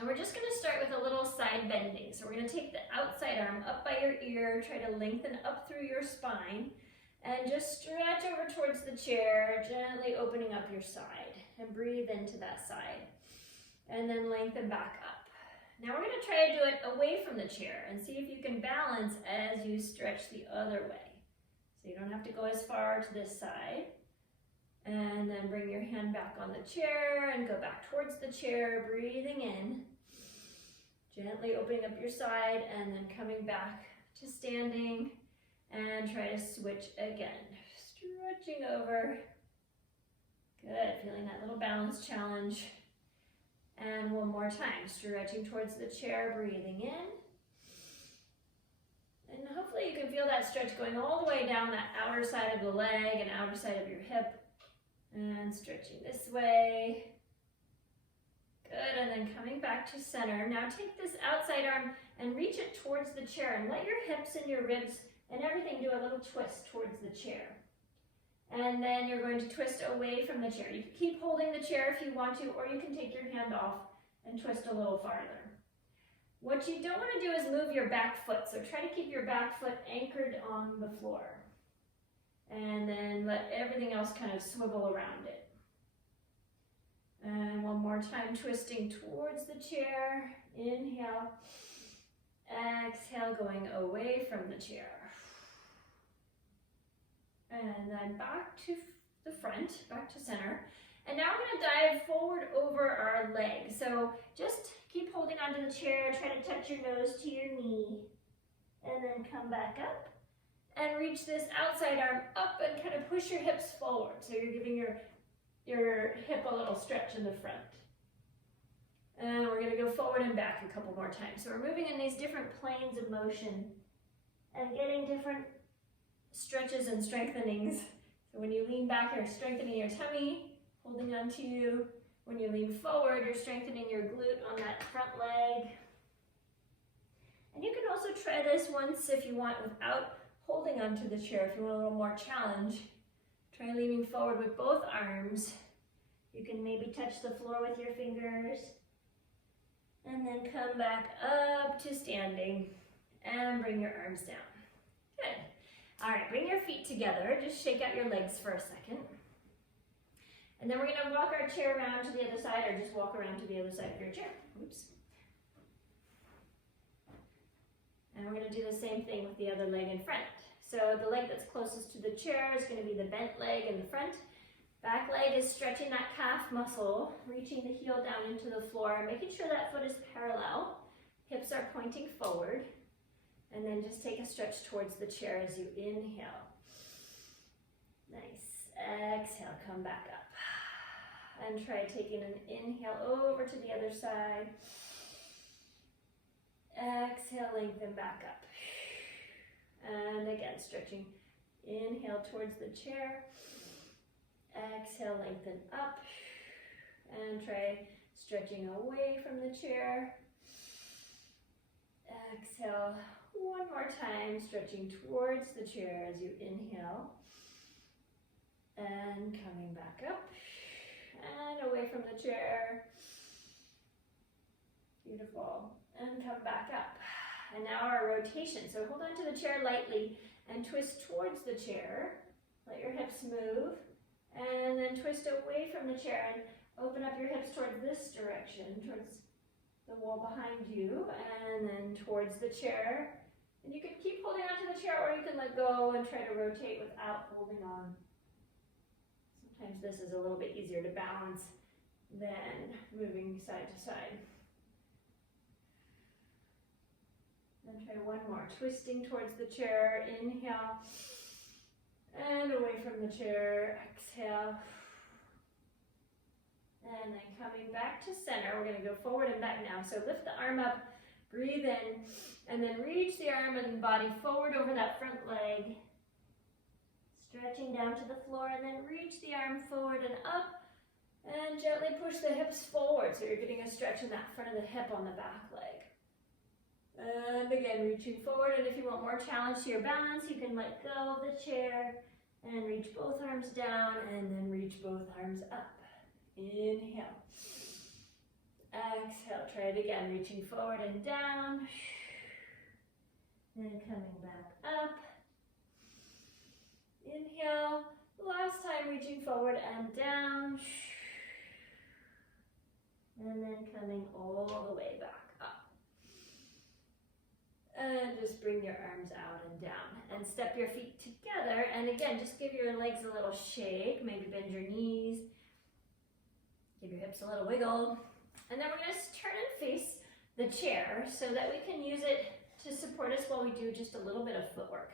And we're just gonna start with a little side bending. So we're gonna take the outside arm up by your ear, try to lengthen up through your spine, and just stretch over towards the chair, gently opening up your side, and breathe into that side. And then lengthen back up. Now we're gonna try to do it away from the chair and see if you can balance as you stretch the other way. So you don't have to go as far to this side. And then bring your hand back on the chair and go back towards the chair, breathing in. Gently opening up your side and then coming back to standing and try to switch again. Stretching over. Good, feeling that little balance challenge. And one more time, stretching towards the chair, breathing in. And hopefully you can feel that stretch going all the way down that outer side of the leg and outer side of your hip. And stretching this way. Good, and then coming back to center. Now take this outside arm and reach it towards the chair and let your hips and your ribs and everything do a little twist towards the chair. And then you're going to twist away from the chair. You can keep holding the chair if you want to, or you can take your hand off and twist a little farther. What you don't want to do is move your back foot, so try to keep your back foot anchored on the floor. And then let everything else kind of swivel around it. And one more time, twisting towards the chair. Inhale. Exhale, going away from the chair. And then back to the front, back to center. And now we're going to dive forward over our leg. So just keep holding onto the chair, try to touch your nose to your knee. And then come back up. And reach this outside arm up and kind of push your hips forward. So you're giving your hip a little stretch in the front. And we're going to go forward and back a couple more times. So we're moving in these different planes of motion and getting different stretches and strengthenings. So when you lean back, you're strengthening your tummy, holding on to you. When you lean forward, you're strengthening your glute on that front leg. And you can also try this once if you want without holding onto the chair. If you want a little more challenge, try leaning forward with both arms. You can maybe touch the floor with your fingers. And then come back up to standing and bring your arms down. Good. All right, bring your feet together. Just shake out your legs for a second. And then we're going to walk our chair around to the other side, or just walk around to the other side of your chair. Oops. And we're going to do the same thing with the other leg in front. So the leg that's closest to the chair is going to be the bent leg in the front. Back leg is stretching that calf muscle, reaching the heel down into the floor, making sure that foot is parallel. Hips are pointing forward. And then just take a stretch towards the chair as you inhale. Nice. Exhale, come back up. And try taking an inhale over to the other side. Exhale, lengthen back up. And again, stretching. Inhale towards the chair. Exhale, lengthen up. And try stretching away from the chair. Exhale, one more time, stretching towards the chair as you inhale. And coming back up. And away from the chair. Beautiful. And come back up. And now our rotation. So hold on to the chair lightly and twist towards the chair. Let your hips move. And then twist away from the chair and open up your hips towards this direction, towards the wall behind you, and then towards the chair. And you can keep holding onto the chair, or you can let go and try to rotate without holding on. Sometimes this is a little bit easier to balance than moving side to side. Then try one more, twisting towards the chair, inhale, and away from the chair, exhale. And then coming back to center, we're going to go forward and back now. So lift the arm up, breathe in, and then reach the arm and body forward over that front leg. Stretching down to the floor, and then reach the arm forward and up, and gently push the hips forward. So you're getting a stretch in that front of the hip on the back leg. And again, reaching forward, and if you want more challenge to your balance, you can let go of the chair and reach both arms down, and then reach both arms up. Inhale. Exhale, try it again, reaching forward and down. And coming back up. Inhale. Last time, reaching forward and down. And then coming all the way back up. And just bring your arms out and down. And step your feet together. And again, just give your legs a little shake. Maybe bend your knees. Give your hips a little wiggle. And then we're going to turn and face the chair so that we can use it to support us while we do just a little bit of footwork.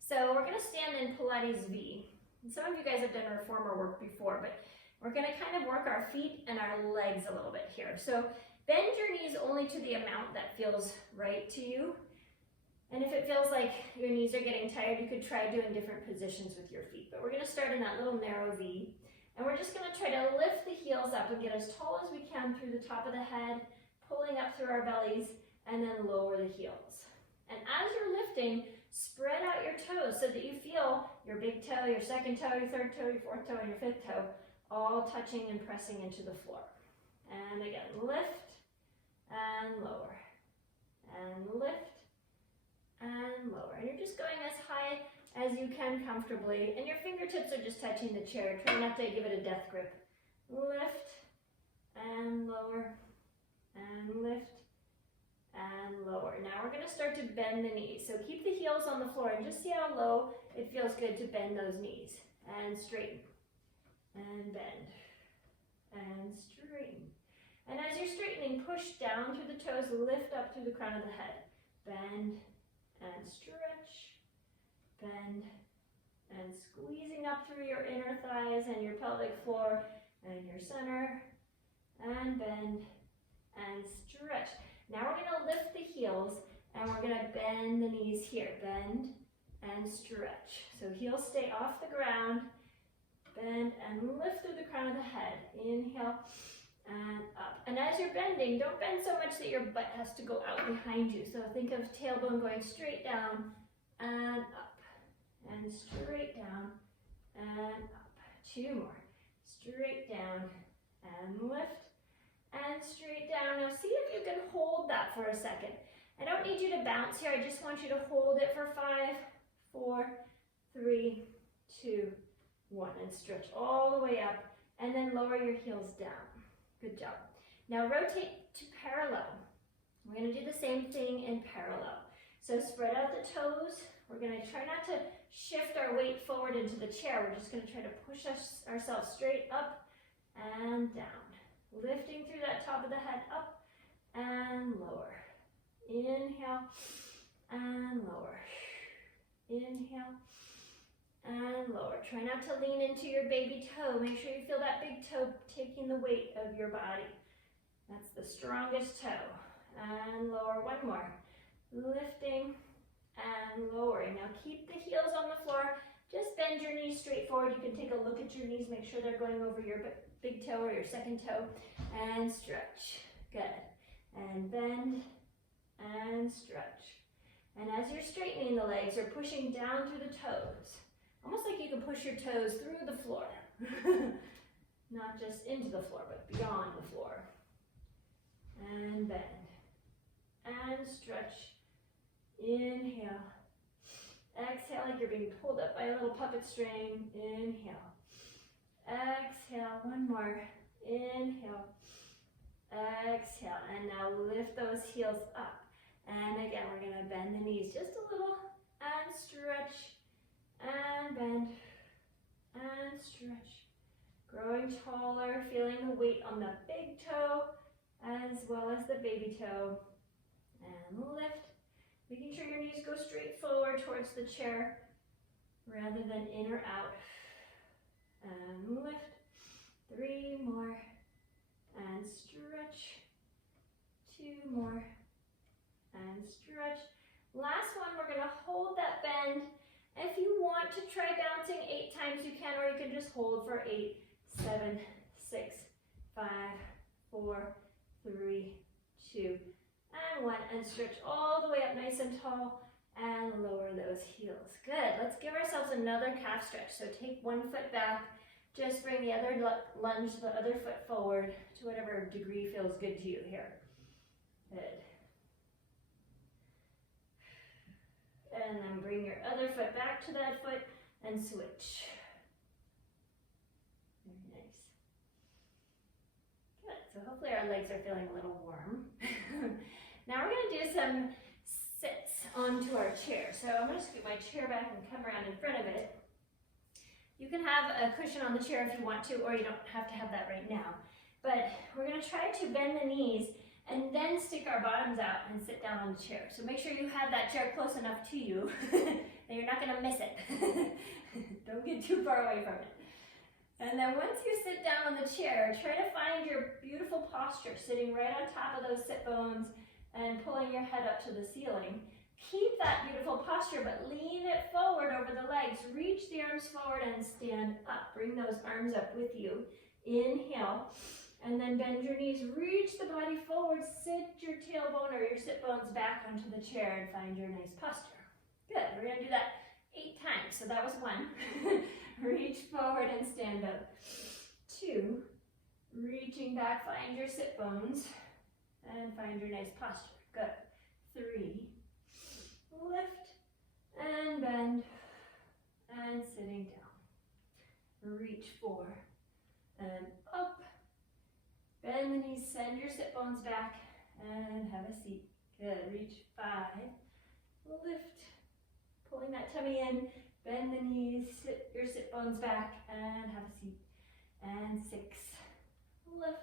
So we're going to stand in Pilates V. And some of you guys have done reformer work before, but we're going to kind of work our feet and our legs a little bit here. So bend your knees only to the amount that feels right to you. And if it feels like your knees are getting tired, you could try doing different positions with your feet. But we're going to start in that little narrow V. And we're just going to try to lift the heels up and get as tall as we can through the top of the head, pulling up through our bellies, and then lower the heels. And as you're lifting, spread out your toes so that you feel your big toe, your second toe, your third toe, your fourth toe, and your fifth toe all touching and pressing into the floor. And again, lift and lower, and lift and lower. And you're just going as high as you can comfortably, and your fingertips are just touching the chair. Try not to give it a death grip. Lift and lower, and lift and lower. Now we're going to start to bend the knees. So keep the heels on the floor and just see how low it feels good to bend those knees. And straighten, and bend, and straighten. And as you're straightening, push down through the toes, lift up through the crown of the head. Bend and stretch. Bend and squeezing up through your inner thighs and your pelvic floor and your center, and bend and stretch. Now we're going to lift the heels and we're going to bend the knees here. Bend and stretch. So heels stay off the ground. Bend and lift through the crown of the head. Inhale and up. And as you're bending, don't bend so much that your butt has to go out behind you. So think of tailbone going straight down and up. And straight down and up. Two more. Straight down and lift and straight down. Now see if you can hold that for a second. I don't need you to bounce here. I just want you to hold it for 5, 4, 3, 2, 1. And stretch all the way up. And then lower your heels down. Good job. Now rotate to parallel. We're going to do the same thing in parallel. So spread out the toes. We're going to try not to shift our weight forward into the chair. We're just going to try to push ourselves straight up and down. Lifting through that top of the head up and lower. Inhale and lower. Inhale and lower. Try not to lean into your baby toe. Make sure you feel that big toe taking the weight of your body. That's the strongest toe. And lower. One more. Lifting and lowering. Now keep the heels on the floor. Just bend your knees straight forward. You can take a look at your knees. Make sure they're going over your big toe or your second toe. And stretch. Good. And bend and stretch. And as you're straightening the legs, you're pushing down through the toes. Almost like you can push your toes through the floor. Not just into the floor, but beyond the floor. And bend. And stretch. Inhale. Exhale like you're being pulled up by a little puppet string. Inhale. Exhale. One more. Inhale. Exhale. And now lift those heels up. And again, we're going to bend the knees just a little. And stretch. And bend. And stretch. Growing taller. Feeling the weight on the big toe as well as the baby toe. And lift. Making sure your knees go straight forward towards the chair rather than in or out. And lift. 3 more. And stretch. 2 more. And stretch. Last one, we're going to hold that bend. If you want to try bouncing 8 times, you can, or you can just hold for 8, 7, 6, 5, 4, 3, 2, and 1, and stretch all the way up nice and tall and lower those heels. Good. Let's give ourselves another calf stretch. So take one foot back, Just bring the other lunge, the other foot forward to whatever degree feels good to you here. Good. And then bring your other foot back to that foot and switch. Very nice. Good. So hopefully our legs are feeling a little warm. Now we're going to do some sits onto our chair. So I'm going to scoot my chair back and come around in front of it. You can have a cushion on the chair if you want to, or you don't have to have that right now. But we're going to try to bend the knees and then stick our bottoms out and sit down on the chair. So make sure you have that chair close enough to you that you're not going to miss it. Don't get too far away from it. And then once you sit down on the chair, try to find your beautiful posture, sitting right on top of those sit bones and pulling your head up to the ceiling. Keep that beautiful posture, but lean it forward over the legs. Reach the arms forward and stand up. Bring those arms up with you. Inhale, and then bend your knees. Reach the body forward. Sit your tailbone or your sit bones back onto the chair and find your nice posture. Good. We're going to do that 8 times. So that was 1. Reach forward and stand up. 2. Reaching back, find your sit bones and find your nice posture. Good. 3. Lift and bend and sitting down. Reach 4 and up. Bend the knees, send your sit bones back and have a seat. Good. Reach 5. Lift. Pulling that tummy in. Bend the knees, sit your sit bones back and have a seat. And 6. Lift.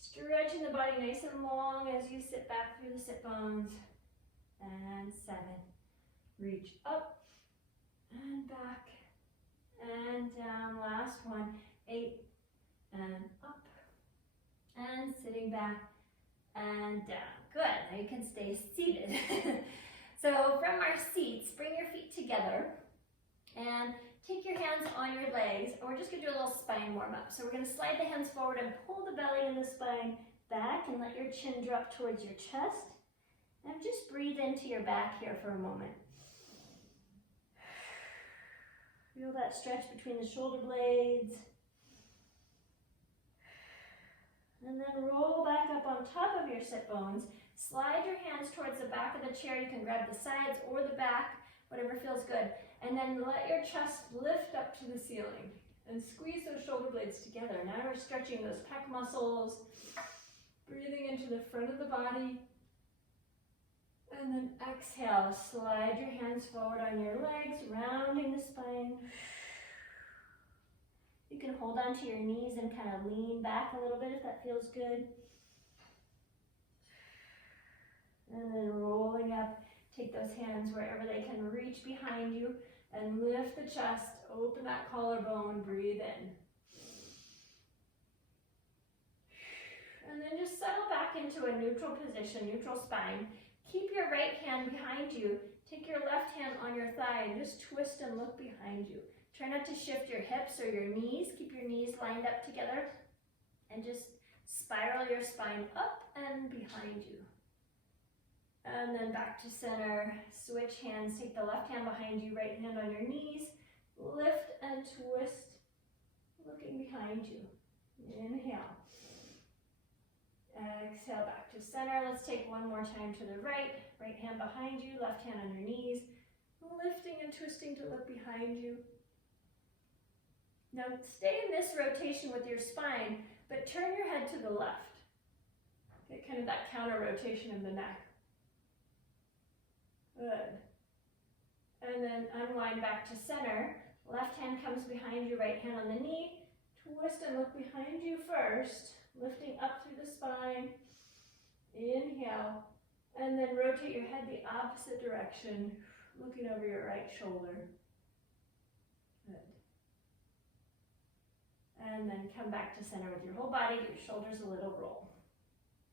Stretching the body nice and long as you sit back through the sit bones. And 7. Reach up and back and down. Last one. 8 and up and sitting back and down. Good. Now you can stay seated. So from our seats, bring your feet together and take your hands on your legs. And we're just going to do a little spine warm up. So we're going to slide the hands forward and pull the belly and the spine back and let your chin drop towards your chest. And just breathe into your back here for a moment. Feel that stretch between the shoulder blades. And then roll back up on top of your sit bones. Slide your hands towards the back of the chair. You can grab the sides or the back, whatever feels good. And then let your chest lift up to the ceiling. And squeeze those shoulder blades together. Now we're stretching those pec muscles. Breathing into the front of the body. And then exhale, slide your hands forward on your legs, rounding the spine. You can hold onto your knees and kind of lean back a little bit if that feels good. And then rolling up, take those hands wherever they can reach behind you and lift the chest, open that collarbone, breathe in. And then just settle back into a neutral position, neutral spine. Keep your right hand behind you. Take your left hand on your thigh and just twist and look behind you. Try not to shift your hips or your knees. Keep your knees lined up together and just spiral your spine up and behind you. And then back to center. Switch hands. Take the left hand behind you, right hand on your knees. Lift and twist, looking behind you. Inhale. Exhale back to center. Let's take one more time to the right. Right hand behind you, left hand on your knees. Lifting and twisting to look behind you. Now stay in this rotation with your spine, but turn your head to the left. Get kind of that counter rotation of the neck. Good. And then unwind back to center. Left hand comes behind you, right hand on the knee. Twist and look behind you first. Lifting up through the spine. Inhale. And then rotate your head the opposite direction, looking over your right shoulder. Good. And then come back to center with your whole body, your shoulders a little roll.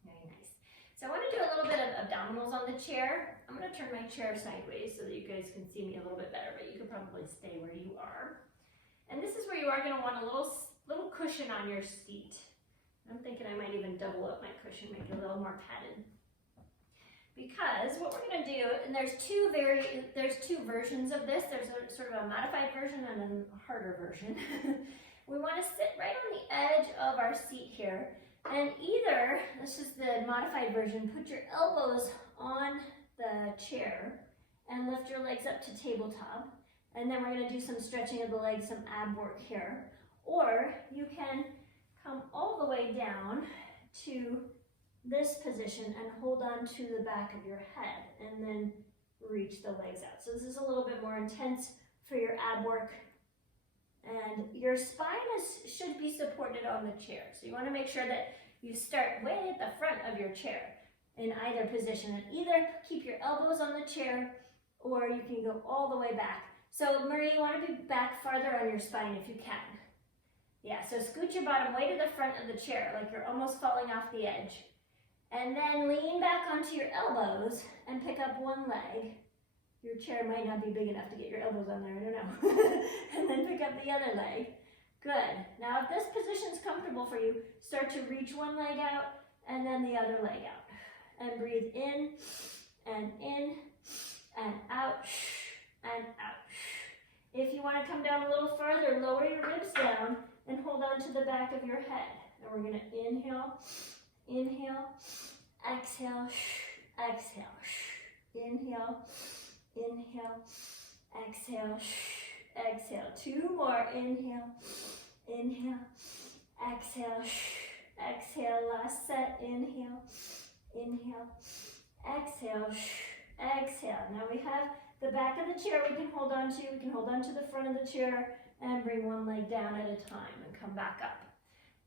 Very nice. So I want to do a little bit of abdominals on the chair. I'm going to turn my chair sideways so that you guys can see me a little bit better, but you can probably stay where you are. And this is where you are going to want a little cushion on your seat. I'm thinking I might even double up my cushion, make it a little more padded. Because what we're going to do, and there's two versions of this. There's a sort of a modified version and a harder version. We want to sit right on the edge of our seat here. And either, this is the modified version, put your elbows on the chair and lift your legs up to tabletop. And then we're going to do some stretching of the legs, some ab work here. Or you can come all the way down to this position and hold on to the back of your head and then reach the legs out. So this is a little bit more intense for your ab work. And your spine should be supported on the chair. So you want to make sure that you start way at the front of your chair in either position. And either keep your elbows on the chair or you can go all the way back. So Marie, you want to be back farther on your spine if you can. Yeah, so scoot your bottom way to the front of the chair like you're almost falling off the edge. And then lean back onto your elbows and pick up one leg. Your chair might not be big enough to get your elbows on there, I don't know. And then pick up the other leg. Good. Now if this position's comfortable for you, start to reach one leg out and then the other leg out. And breathe in and out and out. If you want to come down a little farther, lower your ribs down and hold on to the back of your head. And we're going to inhale, inhale, exhale, exhale. Inhale, inhale, exhale, exhale. Two more. Inhale, inhale, exhale, exhale. Last set. Inhale, inhale, exhale, exhale. Now we have the back of the chair we can hold on to. We can hold on to the front of the chair and bring one leg down at a time and come back up.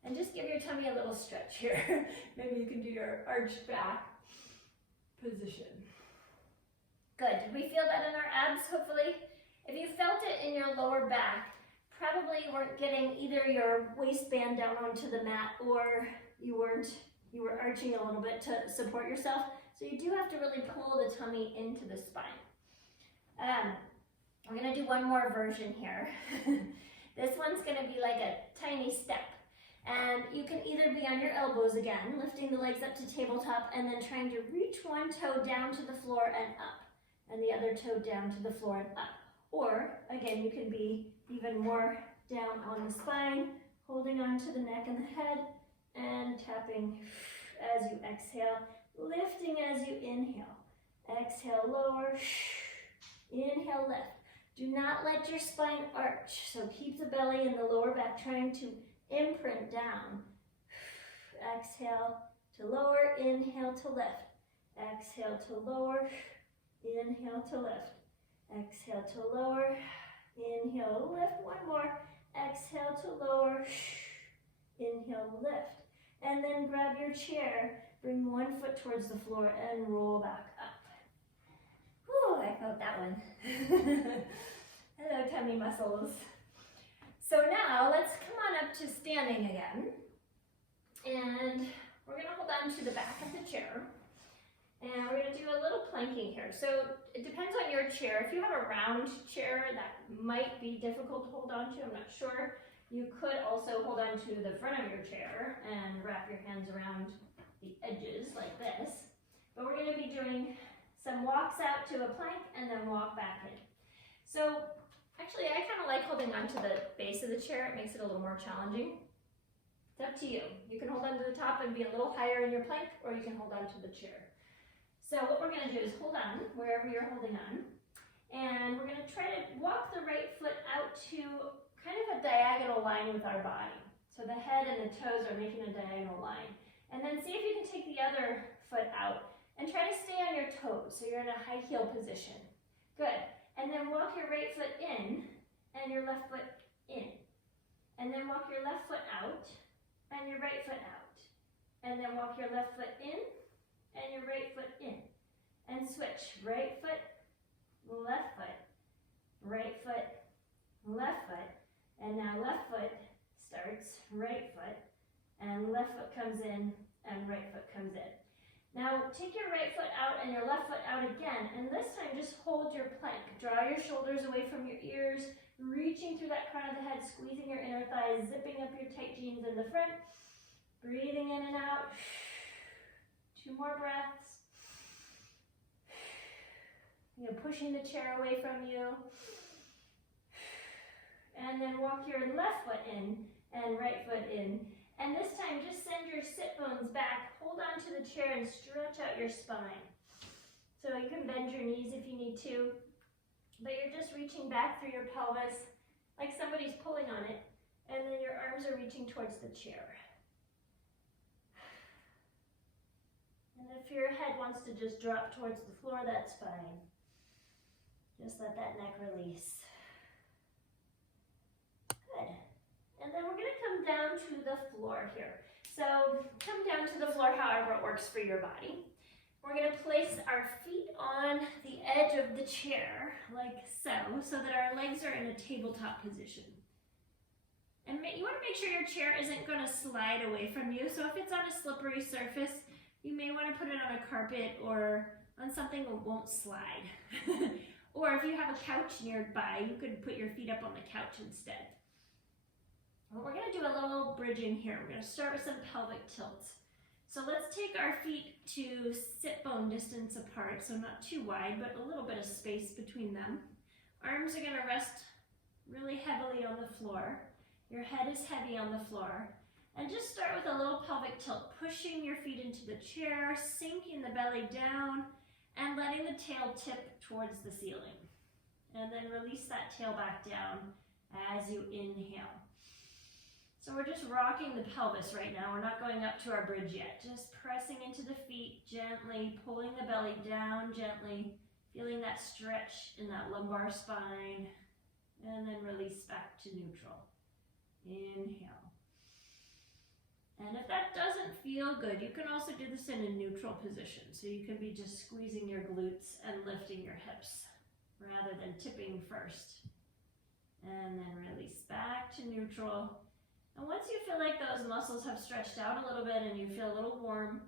And just give your tummy a little stretch here. Maybe you can do your arched back position. Good. Did we feel that in our abs, hopefully? If you felt it in your lower back, probably you weren't getting either your waistband down onto the mat or you were arching a little bit to support yourself. So you do have to really pull the tummy into the spine. I'm going to do one more version here. This one's going to be like a tiny step. And you can either be on your elbows again, lifting the legs up to tabletop and then trying to reach one toe down to the floor and up, and the other toe down to the floor and up. Or, again, you can be even more down on the spine, holding on to the neck and the head, and tapping as you exhale, lifting as you inhale. Exhale, lower, inhale, lift. Do not let your spine arch, so keep the belly and the lower back trying to imprint down. Exhale to lower, inhale to lift. Exhale to lower, inhale to lift. Exhale to lower, inhale, lift. One more. Exhale to lower, inhale, lift. And then grab your chair, bring one foot towards the floor and roll back up. Whew, I felt that one. Hello, tummy muscles. So now let's come on up to standing again. And we're going to hold on to the back of the chair. And we're going to do a little planking here. So it depends on your chair. If you have a round chair, that might be difficult to hold on to. I'm not sure. You could also hold on to the front of your chair and wrap your hands around the edges like this. But we're going to be doing some walks out to a plank and then walk back in. So actually, I kind of like holding on to the base of the chair. It makes it a little more challenging. It's up to you. You can hold on to the top and be a little higher in your plank, or you can hold on to the chair. So what we're going to do is hold on wherever you're holding on, and we're going to try to walk the right foot out to kind of a diagonal line with our body. So the head and the toes are making a diagonal line. And then see if you can take the other foot out and try to stay on your toes so you're in a high heel position. Good. And then walk your right foot in and your left foot in. And then walk your left foot out and your right foot out. And then walk your left foot in and your right foot in. And switch. Right foot, left foot, right foot, left foot. And now left foot starts, right foot, and left foot comes in and right foot comes in. Now take your right foot out and your left foot out again, and this time just hold your plank. Draw your shoulders away from your ears, reaching through that crown of the head, squeezing your inner thighs, zipping up your tight jeans in the front, breathing in and out. 2 more breaths. You're pushing the chair away from you. And then walk your left foot in and right foot in. And this time, just send your sit bones back, hold on to the chair and stretch out your spine. So you can bend your knees if you need to, but you're just reaching back through your pelvis like somebody's pulling on it, and then your arms are reaching towards the chair. And if your head wants to just drop towards the floor, that's fine. Just let that neck release. Good. And then we're going to come down to the floor here. So come down to the floor however it works for your body. We're going to place our feet on the edge of the chair, like so that our legs are in a tabletop position. And you want to make sure your chair isn't going to slide away from you. So if it's on a slippery surface, you may want to put it on a carpet or on something that won't slide. Or if you have a couch nearby, you could put your feet up on the couch instead. Well, we're going to do a little bridging here. We're going to start with some pelvic tilts. So let's take our feet to sit bone distance apart, so not too wide, but a little bit of space between them. Arms are going to rest really heavily on the floor. Your head is heavy on the floor. And just start with a little pelvic tilt, pushing your feet into the chair, sinking the belly down, and letting the tail tip towards the ceiling. And then release that tail back down as you inhale. So we're just rocking the pelvis right now. We're not going up to our bridge yet. Just pressing into the feet gently, pulling the belly down gently, feeling that stretch in that lumbar spine, and then release back to neutral. Inhale. And if that doesn't feel good, you can also do this in a neutral position. So you can be just squeezing your glutes and lifting your hips rather than tipping first. And then release back to neutral. And once you feel like those muscles have stretched out a little bit and you feel a little warm,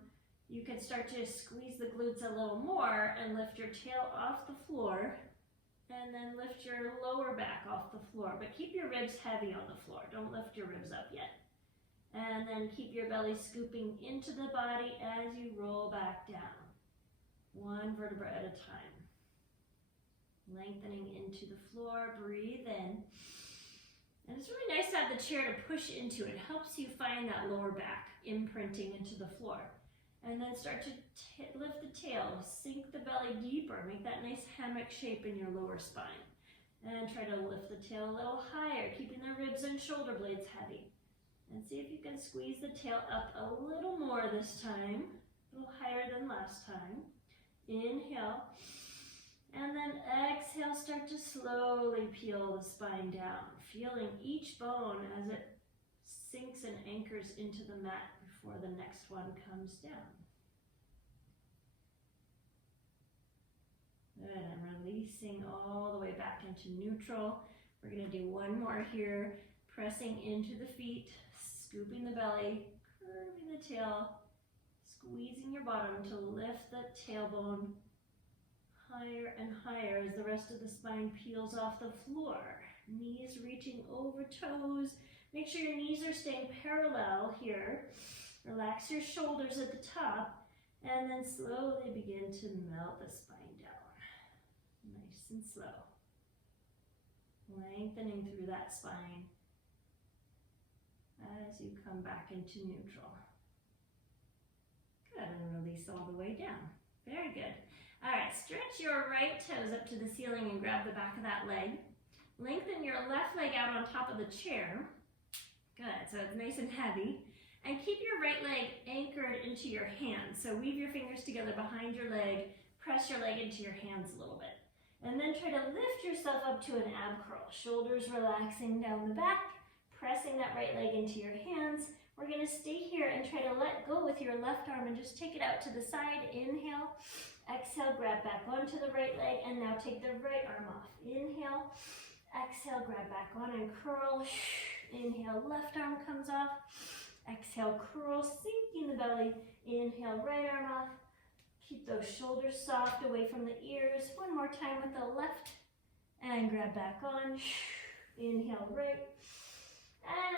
you can start to squeeze the glutes a little more and lift your tail off the floor and then lift your lower back off the floor. But keep your ribs heavy on the floor. Don't lift your ribs up yet. And then keep your belly scooping into the body as you roll back down. One vertebra at a time. Lengthening into the floor, breathe in. And it's really nice to have the chair to push into. It helps you find that lower back imprinting into the floor. And then start to lift the tail, sink the belly deeper, make that nice hammock shape in your lower spine. And try to lift the tail a little higher, keeping the ribs and shoulder blades heavy. And see if you can squeeze the tail up a little more this time, a little higher than last time. Inhale. And then exhale, start to slowly peel the spine down, feeling each bone as it sinks and anchors into the mat before the next one comes down. Good, and releasing all the way back into neutral. We're going to do one more here, pressing into the feet, scooping the belly, curving the tail, squeezing your bottom to lift the tailbone higher and higher as the rest of the spine peels off the floor. Knees reaching over toes. Make sure your knees are staying parallel here. Relax your shoulders at the top and then slowly begin to melt the spine down. Nice and slow. Lengthening through that spine as you come back into neutral. Good, and release all the way down. Very good. All right, stretch your right toes up to the ceiling and grab the back of that leg. Lengthen your left leg out on top of the chair. Good, so it's nice and heavy. And keep your right leg anchored into your hands. So weave your fingers together behind your leg, press your leg into your hands a little bit. And then try to lift yourself up to an ab curl. Shoulders relaxing down the back, pressing that right leg into your hands. We're gonna stay here and try to let go with your left arm and just take it out to the side. Inhale, exhale, grab back onto the right leg, and now take the right arm off. Inhale, exhale, grab back on and curl. Inhale, left arm comes off. Exhale, curl, sinking the belly. Inhale, right arm off. Keep those shoulders soft away from the ears. One more time with the left. And grab back on. Inhale, right.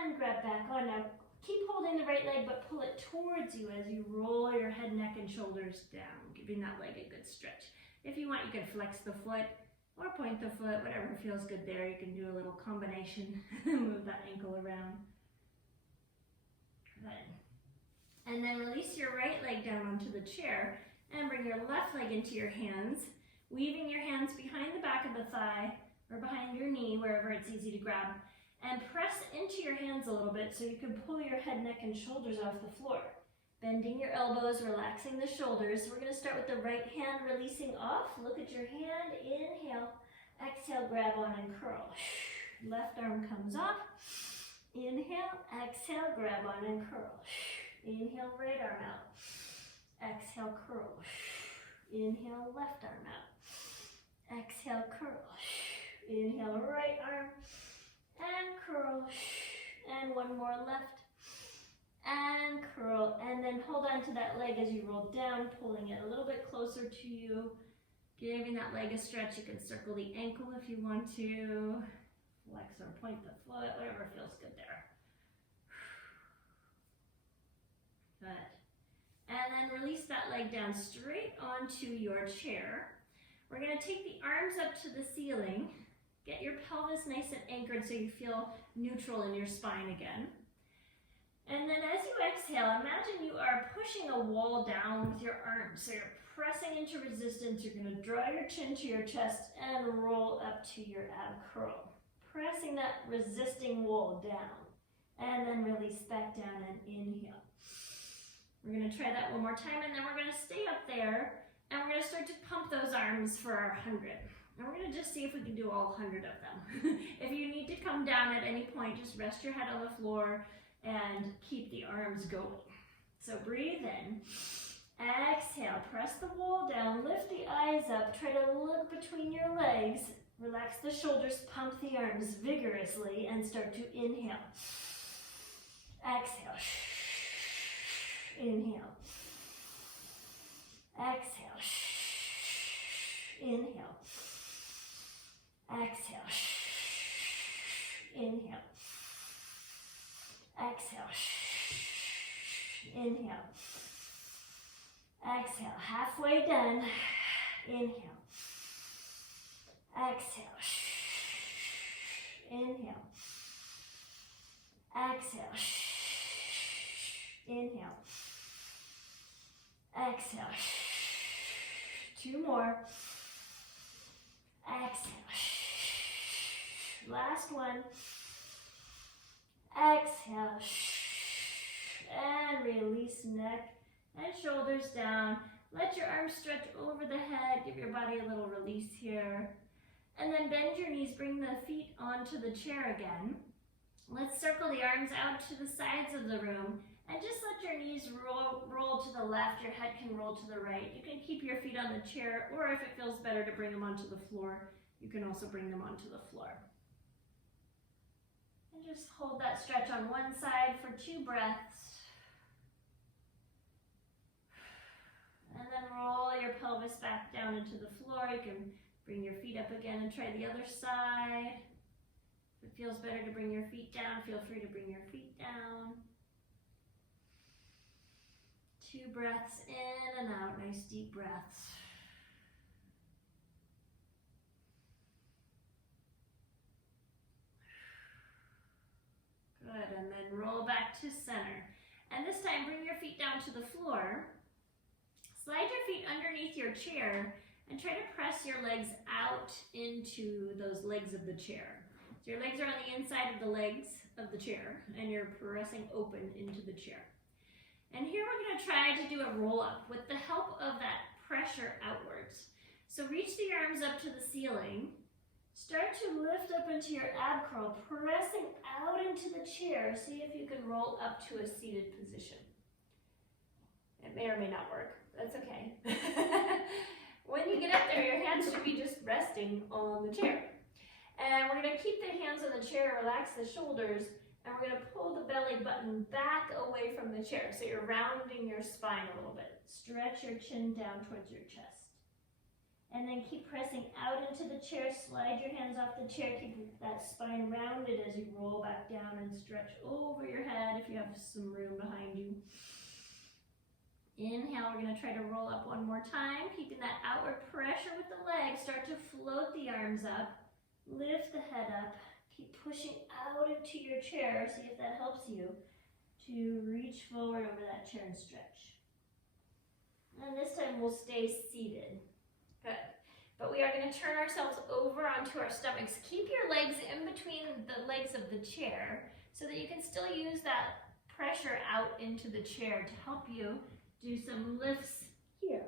And grab back on. Now, keep holding the right leg, but pull it towards you as you roll your head, neck, and shoulders down, giving that leg a good stretch. If you want, you can flex the foot or point the foot, whatever feels good there. You can do a little combination, move that ankle around. Good. And then release your right leg down onto the chair and bring your left leg into your hands, weaving your hands behind the back of the thigh or behind your knee, wherever it's easy to grab, and press into your hands a little bit so you can pull your head, neck, and shoulders off the floor. Bending your elbows, relaxing the shoulders. We're going to start with the right hand releasing off. Look at your hand. Inhale. Exhale, grab on and curl. Left arm comes off. Inhale. Exhale, grab on and curl. Inhale, right arm out. Exhale, curl. Inhale, left arm out. Exhale, curl. Inhale, right arm. And curl. And one more left. And curl, and then hold on to that leg as you roll down, pulling it a little bit closer to you, giving that leg a stretch. You can circle the ankle if you want to, flex or point the foot, whatever feels good there. Good. And then release that leg down straight onto your chair. We're going to take the arms up to the ceiling, get your pelvis nice and anchored so you feel neutral in your spine again. And then as you exhale, imagine you are pushing a wall down with your arms. So you're pressing into resistance. You're going to draw your chin to your chest and roll up to your ab curl. Pressing that resisting wall down. And then release back down and inhale. We're going to try that one more time, and then we're going to stay up there, and we're going to start to pump those arms for our 100. And we're going to just see if we can do all 100 of them. If you need to come down at any point, just rest your head on the floor and keep the arms going. So breathe in, exhale, press the wall down, lift the eyes up, try to look between your legs, relax the shoulders, pump the arms vigorously, and start to inhale. Exhale, inhale, exhale, inhale, exhale, inhale. Exhale, inhale, exhale, halfway done, inhale, exhale, inhale, exhale, inhale, exhale, two more, exhale, last one. Exhale, and release neck and shoulders down. Let your arms stretch over the head. Give your body a little release here. And then bend your knees, bring the feet onto the chair again. Let's circle the arms out to the sides of the room and just let your knees roll to the left. Your head can roll to the right. You can keep your feet on the chair, or if it feels better to bring them onto the floor, you can also bring them onto the floor. And just hold that stretch on one side for 2 breaths. And then roll your pelvis back down into the floor. You can bring your feet up again and try the other side. If it feels better to bring your feet down, feel free to bring your feet down. 2 breaths in and out, nice deep breaths. Good, and then roll back to center. And this time, bring your feet down to the floor. Slide your feet underneath your chair and try to press your legs out into those legs of the chair. So your legs are on the inside of the legs of the chair, and you're pressing open into the chair. And here we're going to try to do a roll up with the help of that pressure outwards. So reach the arms up to the ceiling. Start to lift up into your ab curl, pressing out into the chair. See if you can roll up to a seated position. It may or may not work. That's okay. When you get up there, your hands should be just resting on the chair. And we're going to keep the hands on the chair, relax the shoulders, and we're going to pull the belly button back away from the chair. So you're rounding your spine a little bit. Stretch your chin down towards your chest. And then keep pressing out into the chair. Slide your hands off the chair. Keep that spine rounded as you roll back down and stretch over your head if you have some room behind you. Inhale, we're going to try to roll up one more time. Keeping that outward pressure with the legs. Start to float the arms up. Lift the head up. Keep pushing out into your chair. See if that helps you to reach forward over that chair and stretch. And this time we'll stay seated. Good. But we are going to turn ourselves over onto our stomachs. Keep your legs in between the legs of the chair so that you can still use that pressure out into the chair to help you do some lifts here.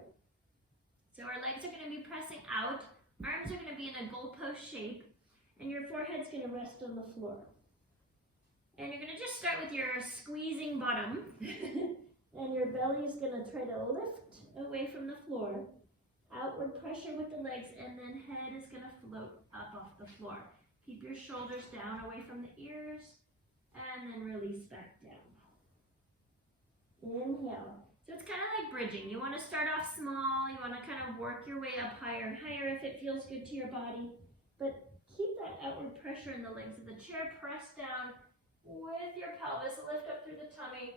So our legs are going to be pressing out, arms are going to be in a goalpost shape, and your forehead's going to rest on the floor. And you're going to just start with your squeezing bottom, and your belly is going to try to lift away from the floor. Outward pressure with the legs, and then head is going to float up off the floor. Keep your shoulders down away from the ears, and then release back down. Inhale. So it's kind of like bridging. You want to start off small. You want to kind of work your way up higher and higher if it feels good to your body. But keep that outward pressure in the legs of the chair. Press down with your pelvis. Lift up through the tummy.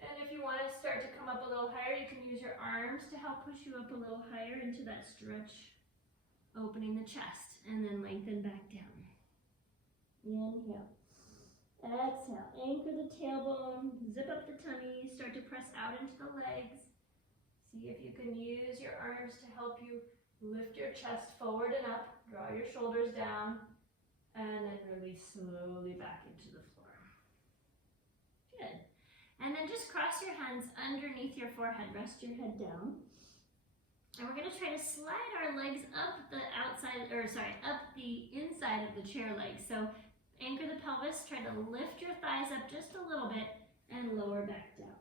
And if you want to start to come up a little higher, you can use your arms to help push you up a little higher into that stretch. Opening the chest and then lengthen back down. Inhale. Exhale, anchor the tailbone, zip up the tummy, start to press out into the legs. See if you can use your arms to help you lift your chest forward and up, draw your shoulders down, and then release slowly back into the floor. Good. And then just cross your hands underneath your forehead, rest your head down. And we're going to try to slide our legs up the up the inside of the chair legs. So anchor the pelvis, try to lift your thighs up just a little bit and lower back down.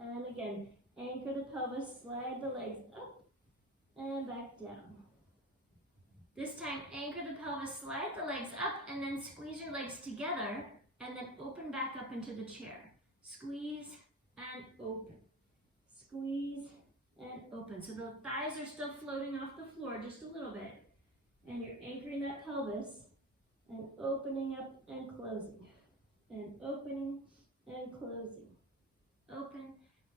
And again, anchor the pelvis, slide the legs up and back down. This time, anchor the pelvis, slide the legs up, and then squeeze your legs together and then open back up into the chair. Squeeze and open. Squeeze and open. So the thighs are still floating off the floor just a little bit. And you're anchoring that pelvis and opening up and closing, and opening and closing. Open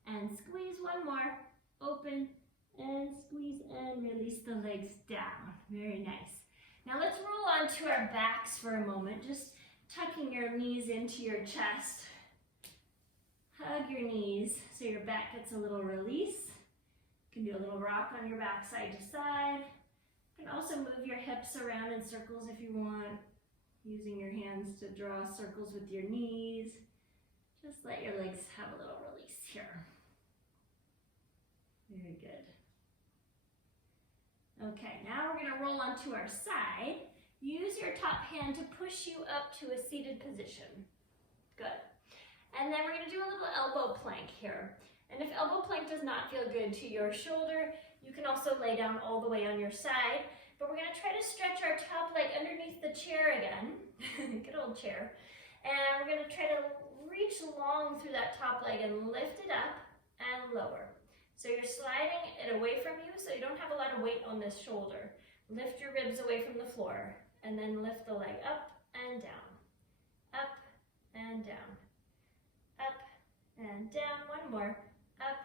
and squeeze one more, open and squeeze and release the legs down. Very nice. Now let's roll onto our backs for a moment, just tucking your knees into your chest. Hug your knees so your back gets a little release. You can do a little rock on your back side to side. You can also move your hips around in circles if you want. Using your hands to draw circles with your knees. Just let your legs have a little release here. Very good. Okay, now we're going to roll onto our side. Use your top hand to push you up to a seated position. Good. And then we're going to do a little elbow plank here. And if elbow plank does not feel good to your shoulder, you can also lay down all the way on your side. But we're going to try to stretch our top leg underneath the chair again. Good old chair. And we're going to try to reach long through that top leg and lift it up and lower. So you're sliding it away from you so you don't have a lot of weight on this shoulder. Lift your ribs away from the floor and then lift the leg up and down. Up and down. Up and down. One more. Up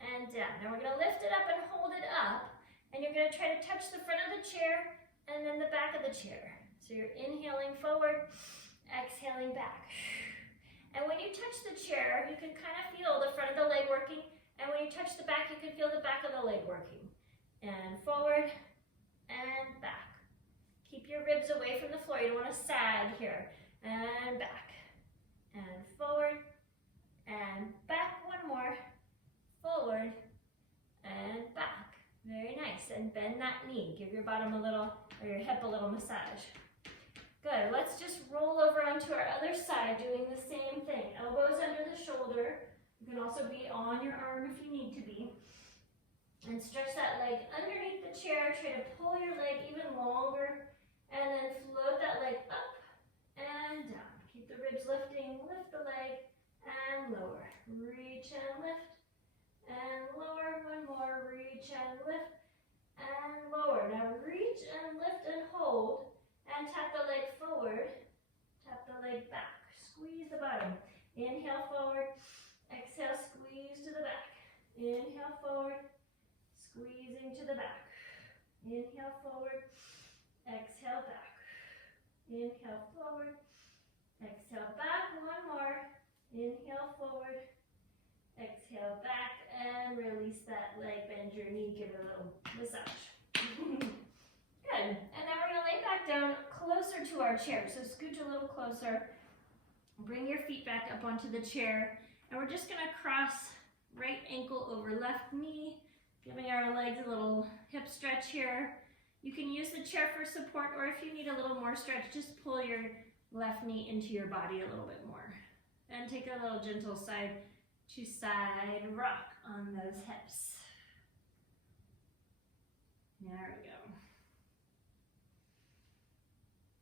and down. Now we're going to lift it up and hold it up. And you're going to try to touch the front of the chair and then the back of the chair. So you're inhaling forward, exhaling back. And when you touch the chair, you can kind of feel the front of the leg working. And when you touch the back, you can feel the back of the leg working. And forward and back. Keep your ribs away from the floor. You don't want to sag here. And back. And forward and back. One more. Forward and back. Very nice. And bend that knee. Give your bottom a little, or your hip a little massage. Good. Let's just roll over onto our other side, doing the same thing. Elbows under the shoulder. You can also be on your arm if you need to be. And stretch that leg underneath the chair. Try to pull your leg even longer. And then float that leg up and down. Keep the ribs lifting. Lift the leg and lower. Reach and lift. And lower, one more, reach and lift, and lower. Now reach and lift and hold, and tap the leg forward, tap the leg back. Squeeze the bottom. Inhale forward, exhale, squeeze to the back. Inhale forward, squeezing to the back. Inhale forward, exhale back. Inhale forward, exhale back, one more. Inhale forward, exhale back, and release that leg, bend your knee, give it a little massage. Good, and then we're gonna lay back down closer to our chair, so scooch a little closer, bring your feet back up onto the chair, and we're just gonna cross right ankle over left knee, giving our legs a little hip stretch here. You can use the chair for support, or if you need a little more stretch, just pull your left knee into your body a little bit more. And take a little gentle side to side rock on those hips. There we go.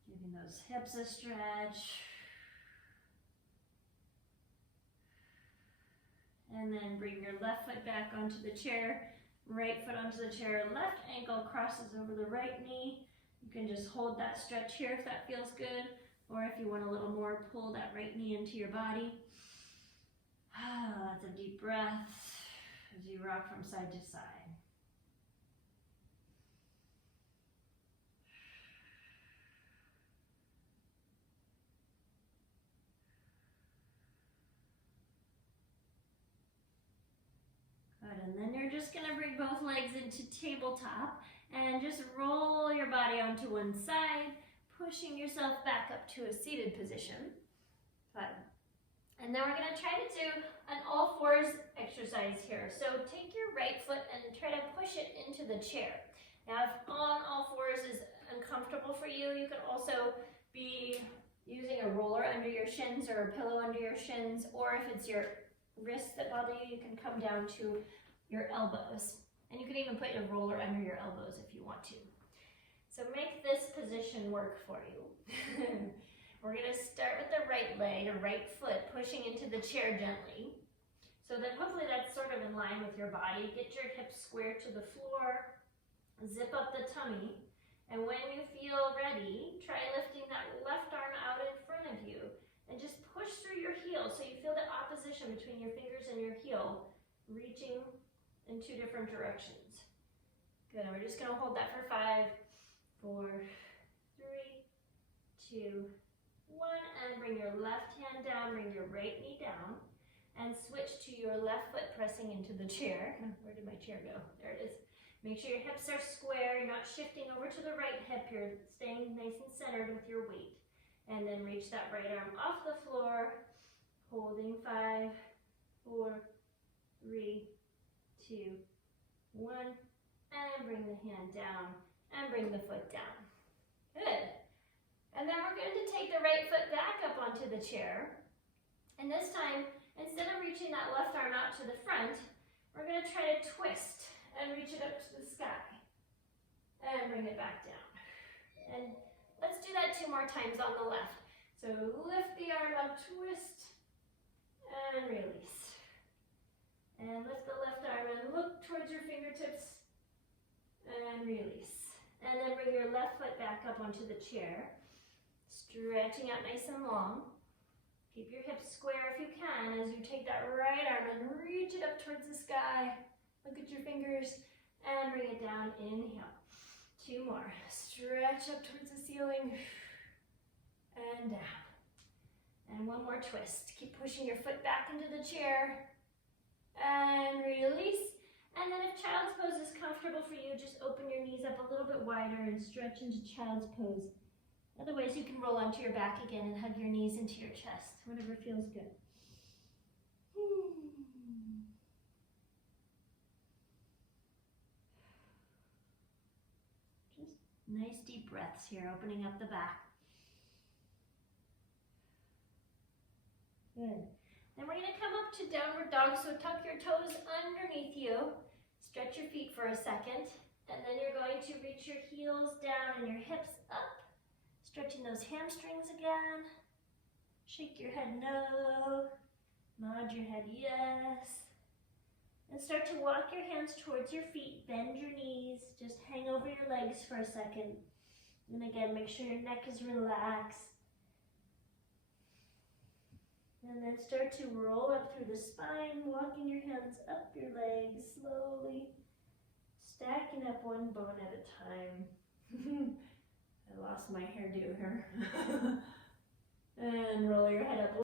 Giving those hips a stretch. And then bring your left foot back onto the chair, right foot onto the chair, left ankle crosses over the right knee. You can just hold that stretch here if that feels good, or if you want a little more, pull that right knee into your body. Lots of deep breaths as you rock from side to side. Good, and then you're just gonna bring both legs into tabletop and just roll your body onto one side, pushing yourself back up to a seated position. Good. And then we're gonna try to do an all fours exercise here. So take your right foot and try to push it into the chair. Now, if on all fours is uncomfortable for you, you could also be using a roller under your shins or a pillow under your shins, or if it's your wrists that bother you, you can come down to your elbows. And you can even put your roller under your elbows if you want to. So make this position work for you. We're gonna start with the right leg or right foot pushing into the chair gently. So then hopefully that's sort of in line with your body. Get your hips square to the floor, zip up the tummy, and when you feel ready, try lifting that left arm out in front of you and just push through your heel so you feel the opposition between your fingers and your heel reaching in two different directions. Good, we're just gonna hold that for 5, 4, 3, 2, 1, and bring your left hand down, bring your right knee down, and switch to your left foot pressing into the chair. Where did my chair go? There it is. Make sure your hips are square, you're not shifting over to the right hip, you're staying nice and centered with your weight. And then reach that right arm off the floor, holding 5, 4, 3, 2, 1, and bring the hand down, and bring the foot down. Good. And then we're going to take the right foot back up onto the chair. And this time, instead of reaching that left arm out to the front, we're going to try to twist and reach it up to the sky. And bring it back down. And let's do that 2 more times on the left. So lift the arm up, twist, and release. And lift the left arm and look towards your fingertips, and release. And then bring your left foot back up onto the chair. Stretching out nice and long. Keep your hips square if you can as you take that right arm and reach it up towards the sky. Look at your fingers and bring it down. Inhale. 2 more. Stretch up towards the ceiling and down. And 1 more twist. Keep pushing your foot back into the chair and release. And then if child's pose is comfortable for you, just open your knees up a little bit wider and stretch into child's pose. Otherwise, you can roll onto your back again and hug your knees into your chest, whatever feels good. Just nice deep breaths here, opening up the back. Good. Then we're going to come up to downward dog, so tuck your toes underneath you. Stretch your feet for a second, and then you're going to reach your heels down and your hips up. Stretching those hamstrings again. Shake your head no. Nod your head yes. And start to walk your hands towards your feet. Bend your knees. Just hang over your legs for a second. And again, make sure your neck is relaxed. And then start to roll up through the spine, walking your hands up your legs slowly. Stacking up 1 bone at a time. I lost my hairdo here. And roll your head up